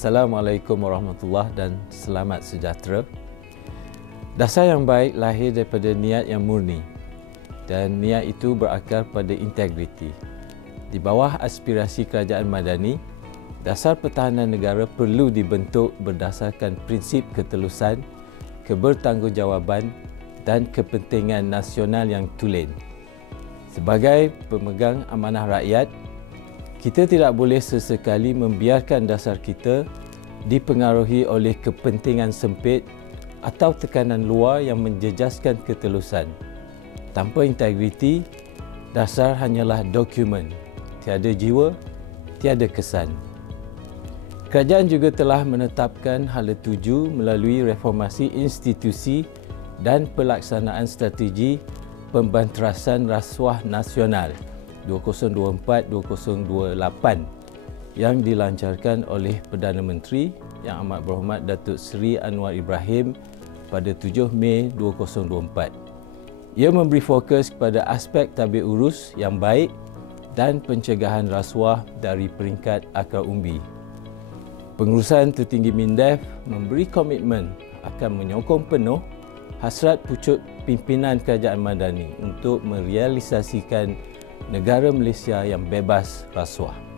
Assalamualaikum warahmatullahi dan selamat sejahtera. Dasar yang baik lahir daripada niat yang murni dan niat itu berakar pada integriti. Di bawah aspirasi kerajaan madani, dasar pertahanan negara perlu dibentuk berdasarkan prinsip ketelusan, kebertanggungjawaban dan kepentingan nasional yang tulen. Sebagai pemegang amanah rakyat, kita tidak boleh sesekali membiarkan dasar kita dipengaruhi oleh kepentingan sempit atau tekanan luar yang menjejaskan ketelusan. Tanpa integriti, dasar hanyalah dokumen, tiada jiwa, tiada kesan. Kerajaan juga telah menetapkan hala tuju melalui reformasi institusi dan pelaksanaan strategi pembanterasan rasuah nasional 2024-2028 yang dilancarkan oleh Perdana Menteri Yang Amat Berhormat Datuk Seri Anwar Ibrahim pada 7 Mei 2024. Ia memberi fokus kepada aspek tabik urus yang baik dan pencegahan rasuah dari peringkat akar umbi. Pengurusan Tertinggi MINDEF memberi komitmen akan menyokong penuh hasrat pucuk pimpinan Kerajaan Madani untuk merealisasikan negara Malaysia yang bebas rasuah.